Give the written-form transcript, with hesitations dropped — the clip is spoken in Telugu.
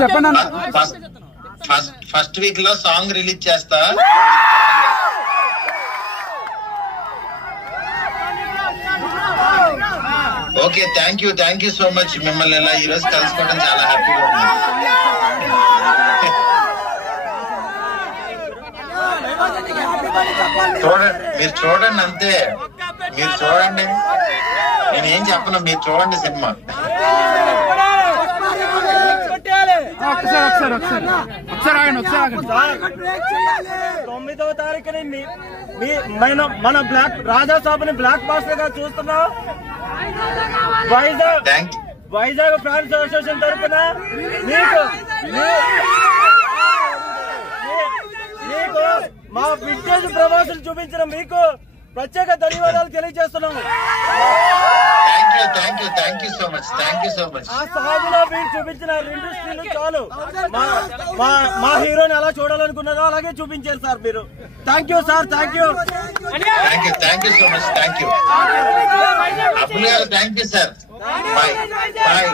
చెప్పండి. ఫస్ట్ వీక్ లో సాంగ్ రిలీజ్ చేస్తా. Okay, thank you so much. మిమ్మల్ని ఇలా ఈ రోజు కలుసుకోవడం చాలా హ్యాపీగా ఉంది. మీరు చూడండి అంతే, మీరు చూడండి, నేనేం చెప్పను, మీరు చూడండి సినిమా. ఒకసారి 9వ తారీఖుని మన బ్లాక్ రాజా సాబుని బ్లాక్ బాస్టర్ గా చూస్తున్నాం. వైజాగ్ ఫ్యాన్స్ అసోసియేషన్ తరఫున మీకు మా వింటేజ్ ప్రవాసులు చూపించిన మీకు ప్రత్యేక ధన్యవాదాలు తెలియజేస్తున్నాము. Thank you so much. ఆ సాగులో మీరు చూపించిన 2 స్త్రీలు చాలు. మా హీరోని ఎలా చూడాలనుకున్నారో అలాగే చూపించారు సార్ మీరు. Thank you sir. Thank you so much. Abdul గారు థ్యాంక్ యూ సార్. బాయ్.